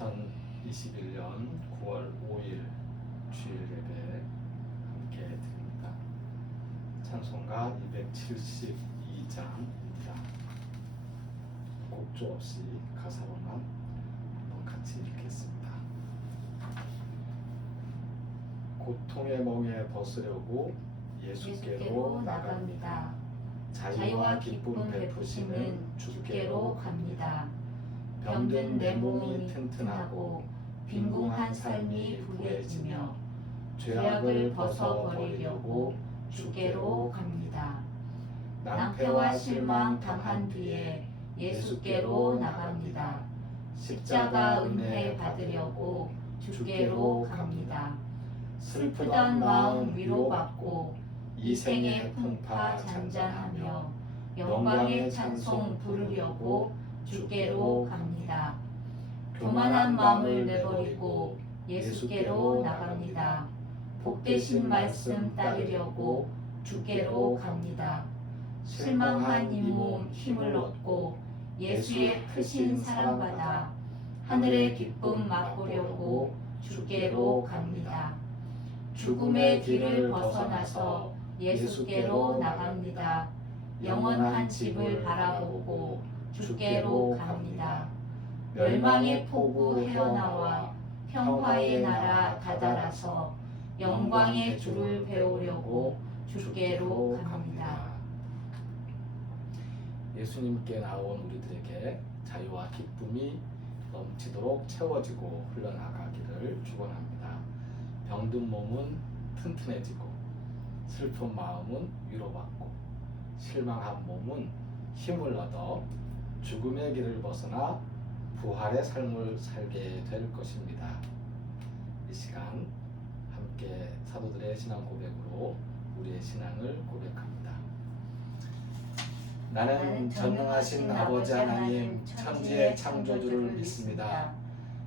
2021년 9월 5일 주일 예배 함께 드립니다. 찬송가 272장입니다. 곡조 없이 가사로만 한번 같이 읽겠습니다. 고통의 멍에 벗으려고 예수께로 나갑니다. 자유와 기쁨 베푸시는 주께로 갑니다. 병든 내 몸이 튼튼하고 빈궁한 삶이 부해지며 죄악을 벗어버리려고 주께로 갑니다. 낭패와 실망 당한 뒤에 예수께로 나갑니다. 십자가 은혜 받으려고 주께로 갑니다. 슬프던 마음 위로받고 이 생의 풍파 잔잔하며 영광의 찬송 부르려고 주께로 갑니다. 교만한 마음을 내버리고 예수께로 나갑니다. 복되신 말씀 따르려고 주께로 갑니다. 실망한 이 몸 힘을 얻고 예수의 크신 사랑받아 하늘의 기쁨 맛보려고 주께로 갑니다. 죽음의 길을 벗어나서 예수께로 나갑니다. 영원한 집을 바라보고 주께로 갑니다. 멸망의 폭우 헤어나와 평화의 나라 다다라서 영광의 주를 배우려고 주께로 갑니다. 예수님께 나온 우리들에게 자유와 기쁨이 넘치도록 채워지고 흘러나가기를 축원합니다. 병든 몸은 튼튼해지고 슬픈 마음은 위로받고 실망한 몸은 힘을 얻어 죽음의 길을 벗어나 부활의 삶을 살게 될 것입니다. 이 시간 함께 사도들의 신앙 고백으로 우리의 신앙을 고백합니다. 나는 전능하신 아버지 하나님 천지의 창조주를 믿습니다.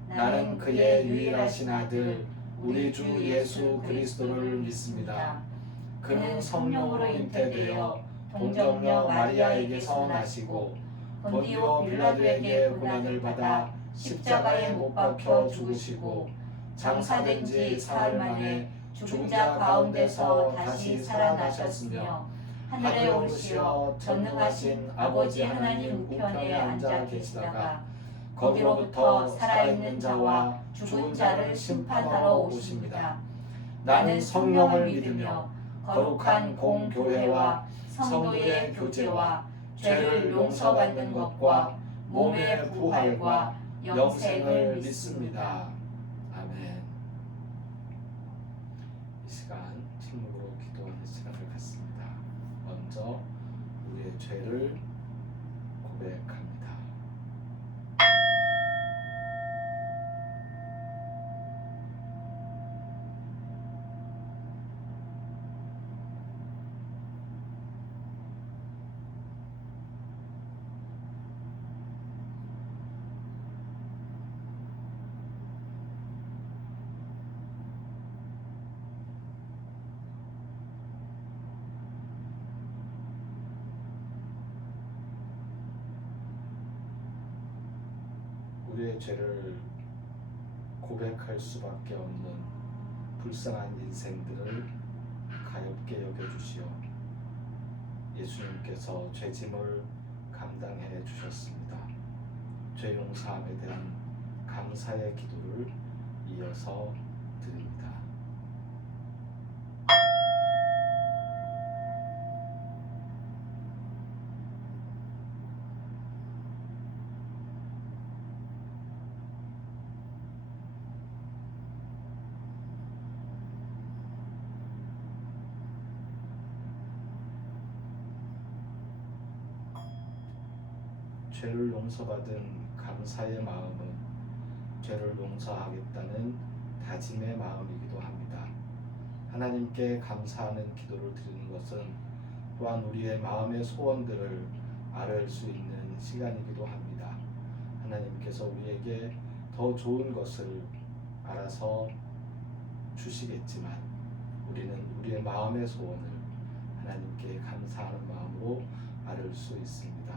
나는 그의 유일하신 아들 우리 주 예수 그리스도를 믿습니다. 그는 성령으로 잉태되어 동정녀 마리아에게서 나시고 본디오 빌라도에게 고난을 받아 십자가에 못 박혀 죽으시고 장사된 지 사흘 만에 죽은 자 가운데서 다시 살아나셨으며 하늘에 오르시어 전능하신 아버지 하나님 우편에 앉아 계시다가 거기로부터 살아있는 자와 죽은 자를 심판하러 오십니다. 나는 성령을 믿으며 거룩한 공교회와 성도의 교제와 죄를 용서받는 것과 몸의 부활과 영생을 믿습니다. 아멘. 이 시간 침묵으로 기도하는 시간을 갖습니다. 먼저 우리의 죄를 고백합니다. 우리의 죄를 고백할 수밖에 없는 불쌍한 인생들을 가엾게 여겨주시오. 예수님께서 죄짐을 감당해 주셨습니다. 죄 용서함에 대한 감사의 기도를 이어서 드립니다. 죄를 용서받은 감사의 마음은 죄를 용서하겠다는 다짐의 마음이기도 합니다. 하나님께 감사하는 기도를 드리는 것은 또한 우리의 마음의 소원들을 아뢰을 수 있는 시간이기도 합니다. 하나님께서 우리에게 더 좋은 것을 알아서 주시겠지만 우리는 우리의 마음의 소원을 하나님께 감사하는 마음으로 아뢰을 수 있습니다.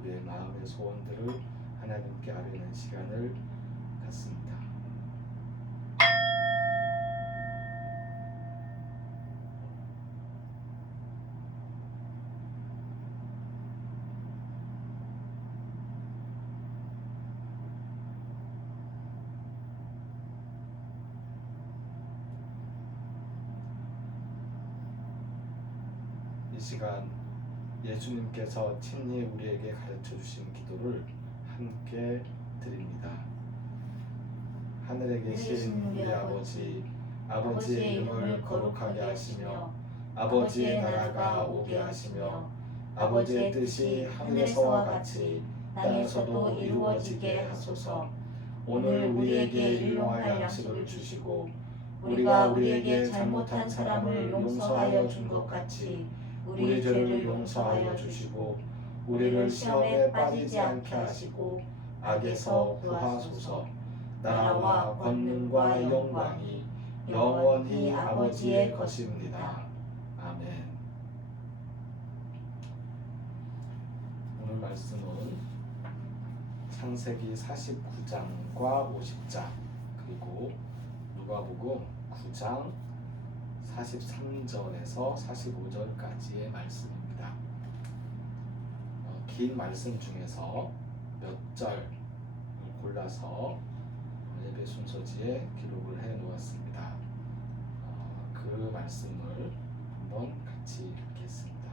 우리의 마음의 소원들을 하나님께 아뢰는 시간을 같습니다. 이 시간 예수님께서 친히 우리에게 가르쳐 주신 기도를 함께 드립니다. 하늘에 계신 우리 아버지, 아버지의 이름을 거룩하게 하시며 아버지의 나라가 오게 하시며 아버지의 뜻이 하늘에서와 같이 땅에서도 이루어지게 하소서. 오늘 우리에게 일용할 양식을 주시고 우리가 우리에게 잘못한 사람을 용서하여 준 것 같이 우리 죄를 용서하여 주시고 우리를 시험에 빠지지 않게 하시고 악에서 구하소서. 나라와 권능과 영광이 영원히 아버지의 것입니다. 아멘. 오늘 말씀은 창세기 49장과 50장 그리고 누가복음 9장 43절에서 45절까지의 말씀입니다. 긴 말씀 중에서 몇 절 골라서 예배 순서지에 기록을 해 놓았습니다. 그 말씀을 한번 같이 읽겠습니다.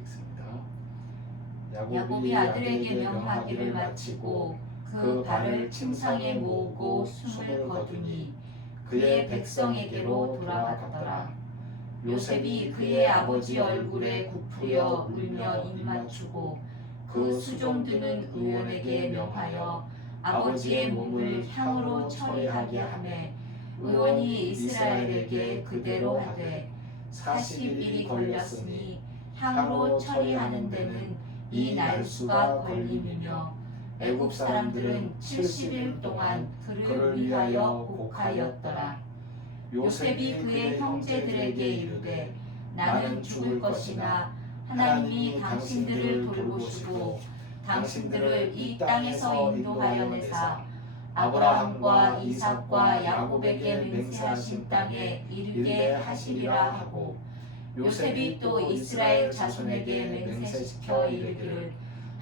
읽습니다. 야곱이 아들에게 명하기를 마치고 그 발을 침상에 모으고 숨을 거두니 그의 백성에게로 돌아가더라. 요셉이 그의 아버지 얼굴에 굽으려 울며 입맞추고 그 수종드는 의원에게 명하여 아버지의 몸을 향으로 처리하게 하매 의원이 이스라엘에게 그대로 하되 40일이 걸렸으니 향으로 처리하는 데는 이 날수가 걸림이며 애굽 사람들은 70일 동안 그를 위하여 곡하였더라. 요셉이 그의 형제들에게 이르되 나는 죽을 것이나 하나님이 당신들을 돌보시고 당신들을 이 땅에서 인도하여 내사 아브라함과 이삭과 야곱에게 맹세하신 땅에 이르게 하시리라 하고 요셉이 또 이스라엘 자손에게 맹세시켜 이르기를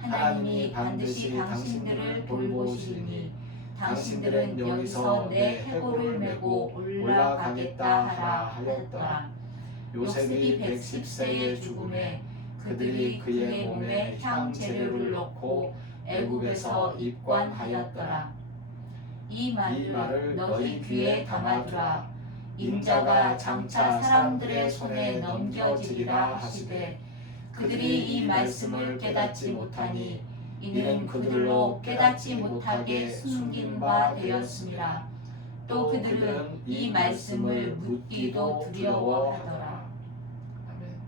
하나님이 반드시 당신들을 돌보시리니 당신들은 여기서 내 해골을 메고 올라가겠다 하라 하였더라. 요셉이 110세의 죽음에 그들이 그의 몸에 향 재료를 넣고 애굽에서 입관하였더라. 이 말을 너희 귀에 담아두라. 인자가 장차 사람들의 손에 넘겨지리라 하시되 그들이 이 말씀을 깨닫지 못하니 이는 그들로 깨닫지 못하게 숨긴 바 되었음이라. 또 그들은 이 말씀을 묻기도 두려워하더라. 아멘.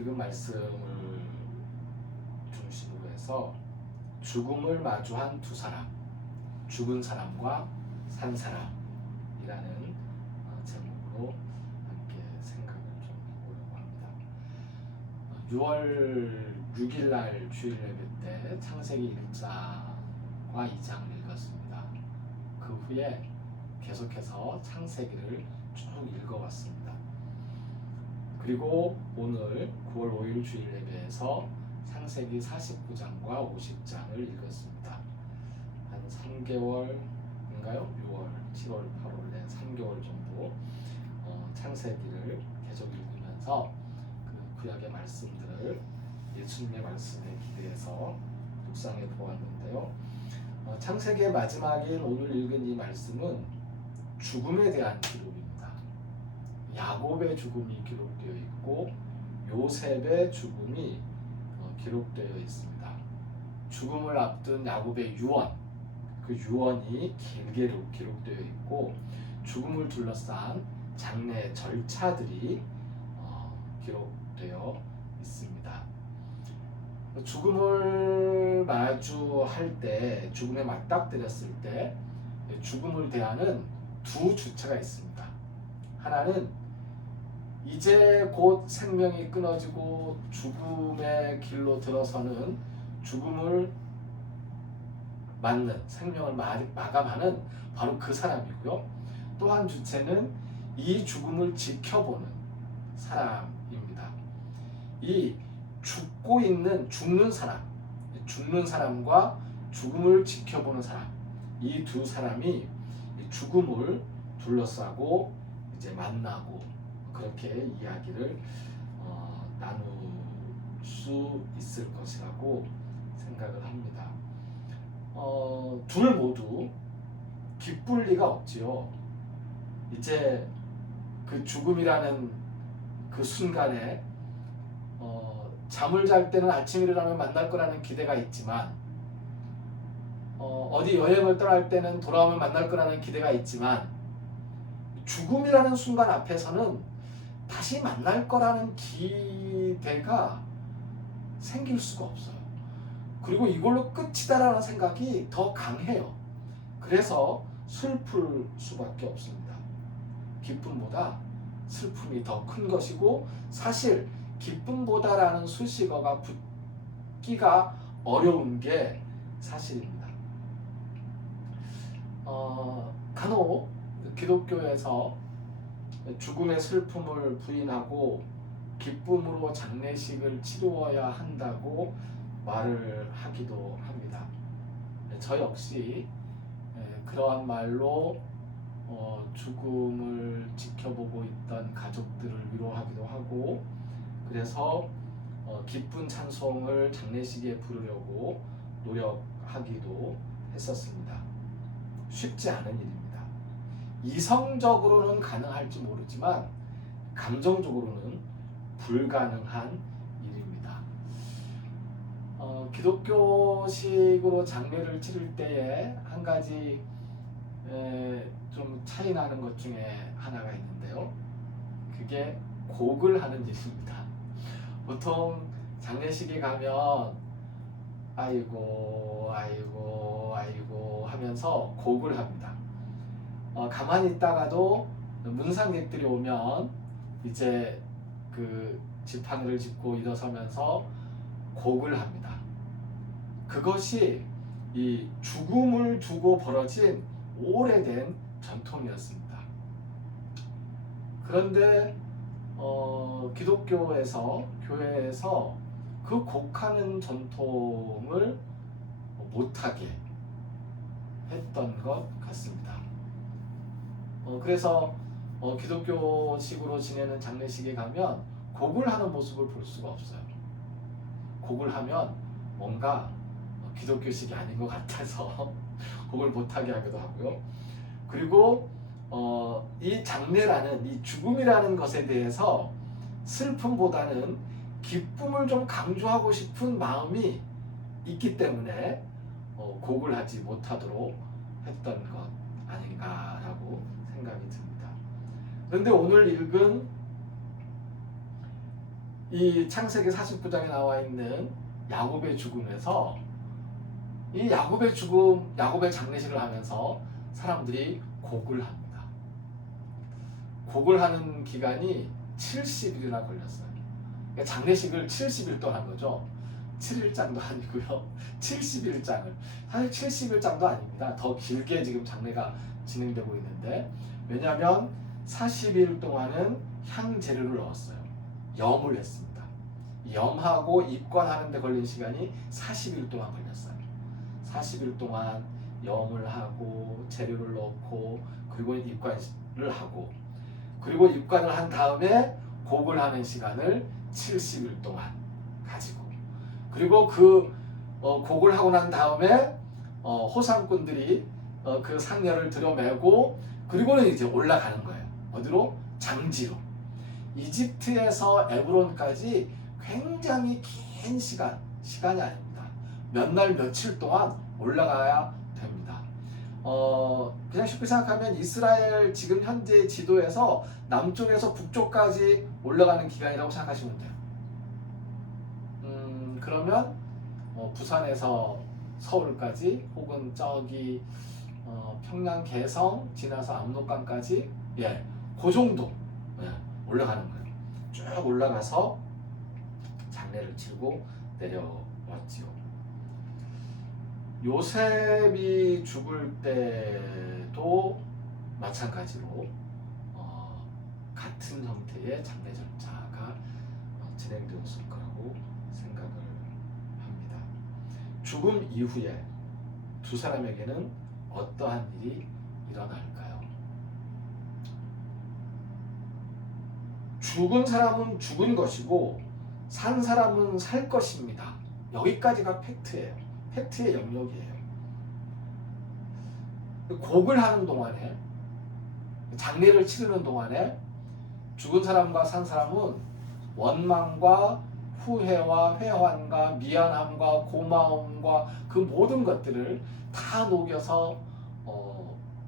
읽은 말씀을 중심으로 해서 죽음을 마주한 두 사람, 죽은 사람과 산 사람이라는 제목으로 함께 생각을 좀 해보려고 합니다. 6월 6일날 주일 예배 때 창세기 1장과 2장을 읽었습니다. 그 후에 계속해서 창세기를 쭉 읽어왔습니다. 그리고 오늘 9월 5일 주일 예배에서 창세기 49장과 50장을 읽었습니다. 한 3개월인가요? 6월, 7월, 8월에 3개월 정도 창세기를 계속 읽으면서 그 구약의 말씀들을 예수님의 말씀에 기대해서 묵상해 보았는데요. 창세기의 마지막인 오늘 읽은 이 말씀은 죽음에 대한 기록입니다. 야곱의 죽음이 기록되어 있고 요셉의 죽음이 기록되어 있습니다. 죽음을 앞둔 야곱의 유언, 그 유언이 길게 기록되어 있고 죽음을 둘러싼 장례 절차들이 기록되어 있습니다. 죽음을 마주할 때, 죽음에 맞닥뜨렸을 때 죽음을 대하는 두 주체가 있습니다. 하나는 이제 곧 생명이 끊어지고 죽음의 길로 들어서는 죽음을 맞는 생명을 마감하는 바로 그 사람이고요. 또 한 주체는 이 죽음을 지켜보는 사람입니다. 이 죽는 사람과 죽음을 지켜보는 사람, 이 두 사람이 죽음을 둘러싸고 이제 만나고 그렇게 이야기를 나눌 수 있을 것이라고 생각을 합니다. 둘 모두 기쁠 리가 없지요. 이제 그 죽음이라는 그 순간에 잠을 잘 때는 아침 일어나면 만날 거라는 기대가 있지만 어디 여행을 떠날 때는 돌아오면 만날 거라는 기대가 있지만 죽음이라는 순간 앞에서는 다시 만날 거라는 기대가 생길 수가 없어요. 그리고 이걸로 끝이다라는 생각이 더 강해요. 그래서 슬플 수밖에 없습니다. 기쁨보다 슬픔이 더 큰 것이고 사실 기쁨보다라는 수식어가 붙기가 어려운 게 사실입니다. 간혹 기독교에서 죽음의 슬픔을 부인하고 기쁨으로 장례식을 치루어야 한다고 말을 하기도 합니다. 저 역시 그러한 말로 죽음을 지켜보고 있던 가족들을 위로하기도 하고 그래서 기쁜 찬송을 장례식에 부르려고 노력하기도 했었습니다. 쉽지 않은 일입니다. 이성적으로는 가능할지 모르지만 감정적으로는 불가능한 일입니다. 기독교식으로 장례를 치를 때에 한 가지 좀 차이 나는 것 중에 하나가 있는데요. 그게 곡을 하는 일입니다. 보통 장례식에 가면 아이고 아이고 아이고 하면서 곡을 합니다. 가만히 있다가도 문상객들이 오면 이제 그 지팡이를 짚고 일어서면서 곡을 합니다. 그것이 이 죽음을 두고 벌어진 오래된 전통이었습니다. 그런데 교회에서 그 곡하는 전통을 못하게 했던 것 같습니다. 그래서 기독교식으로 지내는 장례식에 가면 곡을 하는 모습을 볼 수가 없어요. 곡을 하면 뭔가 기독교식이 아닌 것 같아서 곡을 못하게 하기도 하고요. 그리고 이 장례라는 이 죽음이라는 것에 대해서 슬픔보다는 기쁨을 좀 강조하고 싶은 마음이 있기 때문에 곡을 하지 못하도록 했던 것 아닌가라고 생각이 듭니다. 그런데 오늘 읽은 이 창세기 49장에 나와 있는 야곱의 죽음에서 이 야곱의 죽음, 야곱의 장례식을 하면서 사람들이 곡을 합니다. 곡을 하는 기간이 70일이나 걸렸어요. 그러니까 장례식을 70일 동안 한 거죠. 7일장도 아니고요. 71장을. 사실 70일장도 아닙니다. 더 길게 지금 장례가 진행되고 있는데 왜냐하면 40일 동안은 향재료를 넣었어요. 염을 했습니다. 염하고 입관하는 데 걸린 시간이 40일 동안 걸렸어요. 40일 동안 염을 하고 재료를 넣고 그리고 입관을 하고 그리고 입관을 한 다음에 곡을 하는 시간을 70일 동안 가지고 그리고 그 곡을 하고 난 다음에 호상꾼들이 그 상녀를 들여매고 그리고는 이제 올라가는 거예요. 어디로? 장지로. 이집트에서 에브론까지 굉장히 긴 시간이 아닙니다. 몇 날 며칠 동안 올라가야 됩니다. 그냥 쉽게 생각하면 이스라엘 지금 현재 지도에서 남쪽에서 북쪽까지 올라가는 기간이라고 생각하시면 돼요. 그러면 부산에서 서울까지 혹은 저기 평양 개성 지나서 압록강까지 그 정도 올라가는 거예요. 쭉 올라가서 장례를 치르고 내려왔지요. 요셉이 죽을 때도 마찬가지로 같은 형태의 장례 절차가 진행되었을 거라고 생각을 합니다. 죽음 이후에 두 사람에게는 어떠한 일이 일어날까요? 죽은 사람은 죽은 것이고 산 사람은 살 것입니다. 여기까지가 팩트예요. 팩트의 영역이에요. 곡을 하는 동안에, 장례를 치르는 동안에 죽은 사람과 산 사람은 원망과 후회와 회환과 미안함과 고마움과 그 모든 것들을 다 녹여서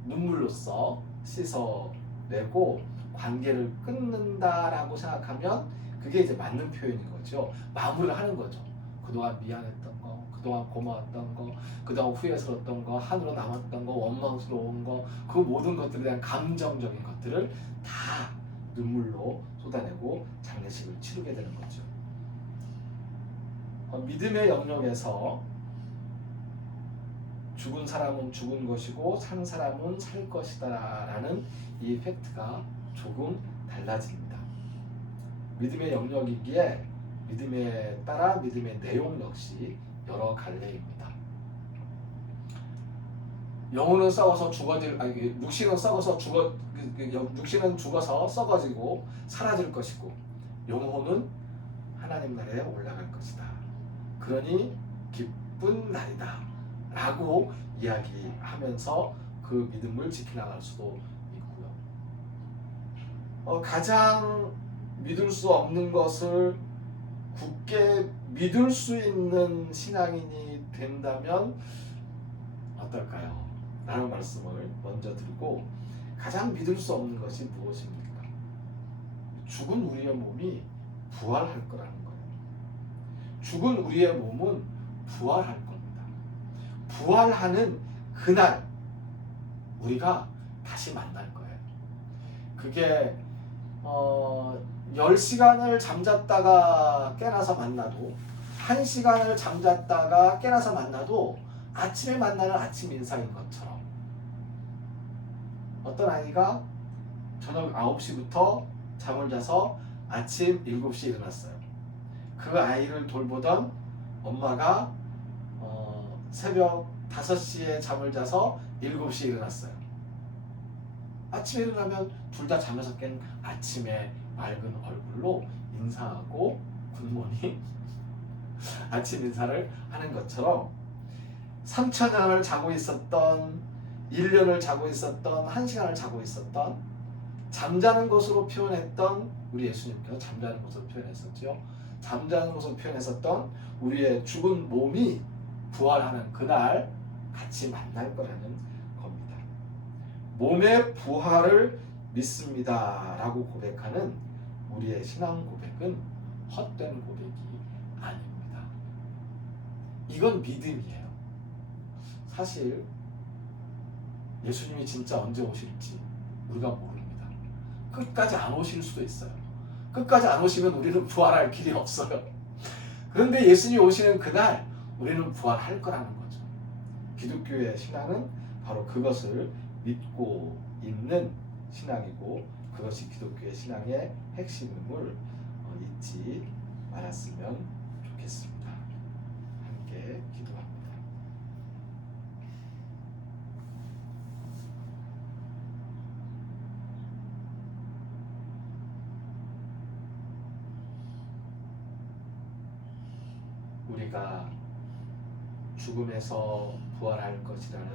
눈물로써 씻어내고 관계를 끊는다라고 생각하면 그게 이제 맞는 표현인 거죠. 마무리를 하는 거죠. 그동안 미안했던 거, 그동안 고마웠던 거, 그동안 후회스러웠던 거, 한으로 남았던 거, 원망스러운 거, 그 모든 것들에 대한 감정적인 것들을 다 눈물로 쏟아내고 장례식을 치르게 되는 거죠. 믿음의 영역에서 죽은 사람은 죽은 것이고 산 사람은 살 것이다 라는 이 팩트가 조금 달라집니다. 믿음의 영역이기에 믿음에 따라 믿음의 내용 역시 여러 갈래입니다. 영혼은 썩어서 육신은 썩어서 육신은 죽어서 썩어지고 사라질 것이고 영혼은 하나님 나라에 올라갈 것이다. 그러니 기쁜 날이다 라고 이야기하면서 그 믿음을 지켜나갈 수도 있고요. 가장 믿을 수 없는 것을 굳게 믿을 수 있는 신앙인이 된다면 어떨까요? 라는 말씀을 먼저 드리고, 가장 믿을 수 없는 것이 무엇입니까? 죽은 우리의 몸이 부활할 거라는 거예요. 죽은 우리의 몸은 부활할 겁니다. 부활하는 그날 우리가 다시 만날 거예요. 그게 10시간을 잠잤다가 깨나서 만나도, 1시간을 잠잤다가 깨나서 만나도 아침에 만나는 아침 인사인 것처럼, 어떤 아이가 저녁 9시부터 잠을 자서 아침 7시에 일어났어요. 그 아이를 돌보던 엄마가 새벽 5시에 잠을 자서 7시에 일어났어요. 아침에 일어나면 둘 다 잠에서 깬 아침에 맑은 얼굴로 인사하고 굿모닝 아침 인사를 하는 것처럼 3,000년을 자고 있었던, 1년을 자고 있었던, 1시간을 자고 있었던, 잠자는 것으로 표현했던, 우리 예수님께서 잠자는 것으로 표현했었죠. 잠자는 것으로 표현했었던 우리의 죽은 몸이 부활하는 그날 같이 만날 거라는 겁니다. 몸의 부활을 믿습니다 라고 고백하는 우리의 신앙 고백은 헛된 고백이 아닙니다. 이건 믿음이에요. 사실 예수님이 진짜 언제 오실지 우리가 모릅니다. 끝까지 안 오실 수도 있어요. 끝까지 안 오시면 우리는 부활할 길이 없어요. 그런데 예수님이 오시는 그날 우리는 부활할 거라는 거죠. 기독교의 신앙은 바로 그것을 믿고 있는 신앙이고, 그것이 기독교의 신앙의 핵심임을 잊지 말았으면 좋겠습니다. 함께 기도합니다. 우리가 죽음에서 부활할 것이라는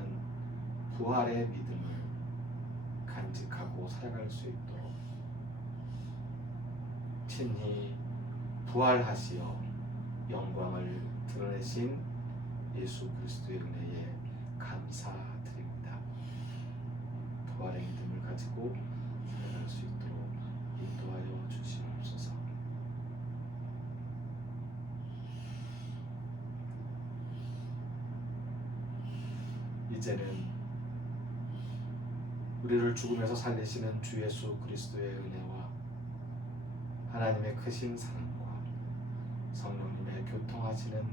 부활의 믿음을 간직하고 살아갈 수 있도록 친히 부활하시어 영광을 드러내신 예수 그리스도의 은혜에 감사드립니다. 부활의 믿음을 가지고 살아갈 수 있도록 인도하여 주시옵소서. 이제는 우리를 죽음에서 살리시는 주 예수 그리스도의 은혜와 하나님의 크신 사랑과 성령님의 교통하시는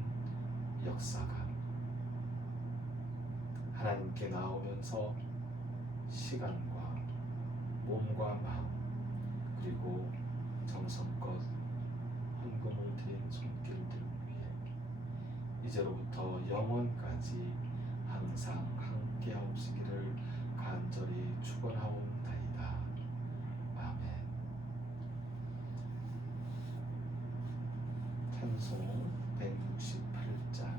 역사가 하나님께 나오면서 시간과 몸과 마음 그리고 정성껏 헌금을 드린 손길들 위해 이제로부터 영원까지 항상 함께하옵시기를 간절히 축원하옵나이다. 아멘. 찬송 168장.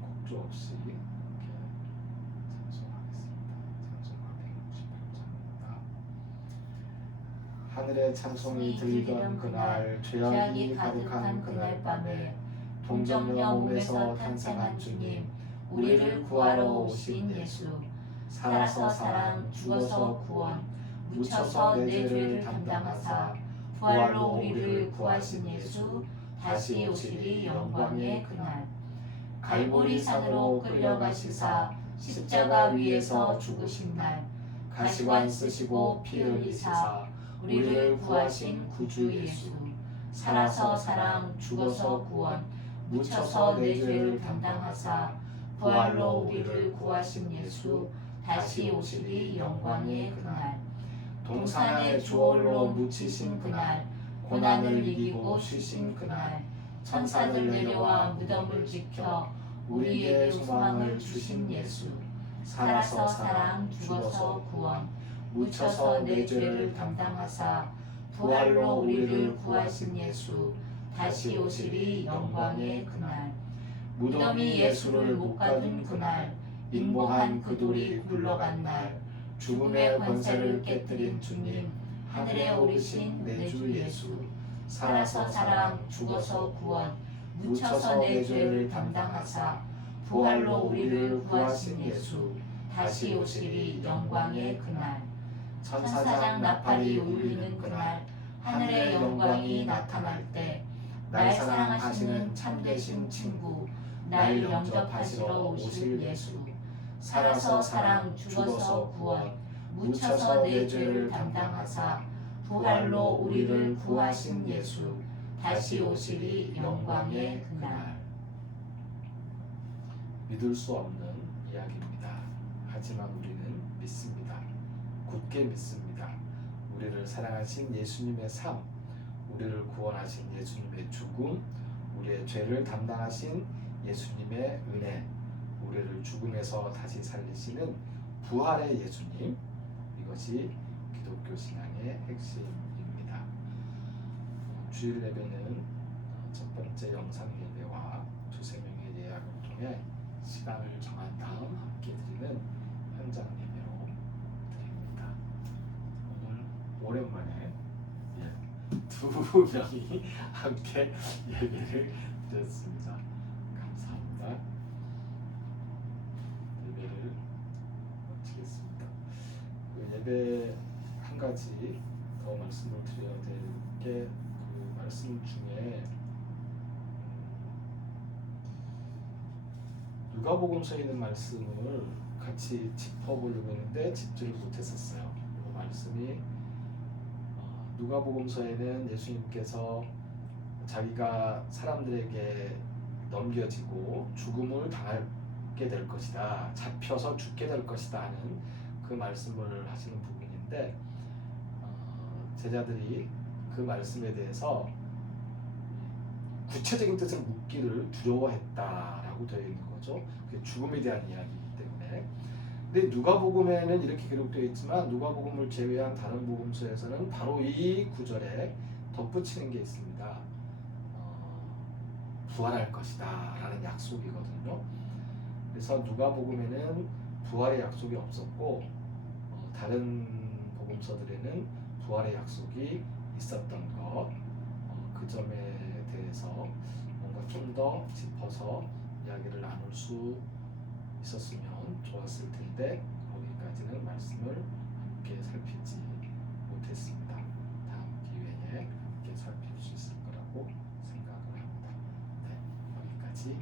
곡조 없이 이렇게 찬송하겠습니다. 찬송가 168장입니다. 하늘에 찬송이 들리던 그날, 죄악이 가득한 그날 밤에 동정녀 몸에서 탄생한 주님, 우리를 구하러 오신 예수, 살아서 사랑, 죽어서 구원, 묻혀서 내 죄를 담당하사 부활로 우리를 구하신 예수, 다시 오시리 영광의 그날. 갈보리 산으로 끌려가시사 십자가 위에서 죽으신 날, 가시관 쓰시고 피 흘리시사 우리를 구하신 구주 예수, 살아서 사랑, 죽어서 구원, 묻혀서 내 죄를 담당하사 부활로 우리를 구하신 예수, 다시 오시리 영광의 그날. 동산의 주얼로 묻히신 그날, 고난을 이기고 쉬신 그날, 천사들 내려와 무덤을 지켜 우리에게 소망을 주신 예수, 살아서 사랑, 죽어서 구원, 묻혀서 내 죄를 담당하사 부활로 우리를 구하신 예수, 다시 오시리 영광의 그날. 무덤이 예수를 못 가둔 그날, 인봉한 그 돌이 굴러간 날, 죽음의 권세를 깨뜨린 주님, 하늘에 오르신 내 주 예수, 살아서 사랑, 죽어서 구원, 묻혀서 내 죄를 담당하사 부활로 우리를 구하신 예수, 다시 오시리 영광의 그날. 천사장 나팔이 울리는 그날, 하늘의 영광이 나타날 때, 날 사랑하시는 참되신 친구, 날 영접하시러 오실 예수, 살아서 사랑, 죽어서 구원, 묻혀서 내 죄를 담당하사 부활로 우리를 구하신 예수, 다시 오시리 영광의 그날. 믿을 수 없는 이야기입니다. 하지만 우리는 믿습니다. 굳게 믿습니다. 우리를 사랑하신 예수님의 삶, 우리를 구원하신 예수님의 죽음, 우리의 죄를 담당하신 예수님의 은혜, 우리를 죽음에서 다시 살리시는 부활의 예수님, 이것이 기독교 신앙의 핵심입니다. 주일 예배는 첫 번째 영상 예배와 두세 명의 예약을 통해 시간을 정한 다음 함께 드리는 현장 예배로 드립니다. 오늘 오랜만에 두 명이 함께 예배를 드렸습니다. 감사합니다. 예배를 마치겠습니다. 그 예배 한 가지 더 말씀을 드려야 될 게 그 말씀 중에 누가복음서에 있는 말씀을 같이 짚어보려고 했는데 짚지를 못했었어요. 그 말씀이 누가복음서에는 예수님께서 자기가 사람들에게 넘겨지고 죽음을 당하게 될 것이다, 잡혀서 죽게 될 것이다 하는 그 말씀을 하시는 부분인데, 제자들이 그 말씀에 대해서 구체적인 뜻을 묻기를 두려워했다라고 되어 있는 거죠. 그게 죽음에 대한 이야기이기 때문에. 근데 누가복음에는 이렇게 기록되어 있지만 누가복음을 제외한 다른 복음서에서는 바로 이 구절에 덧붙이는 게 있습니다. 부활할 것이다 라는 약속이거든요. 그래서 누가복음에는 부활의 약속이 없었고 다른 복음서들에는 부활의 약속이 있었던 것, 그 점에 대해서 뭔가 좀 더 짚어서 이야기를 나눌 수 있었으면 좋았을 텐데 거기까지는 말씀을 함께 살피지 못했습니다. 다음 기회에 함께 살필 수 있을 거라고 생각을 합니다. 네, 여기까지.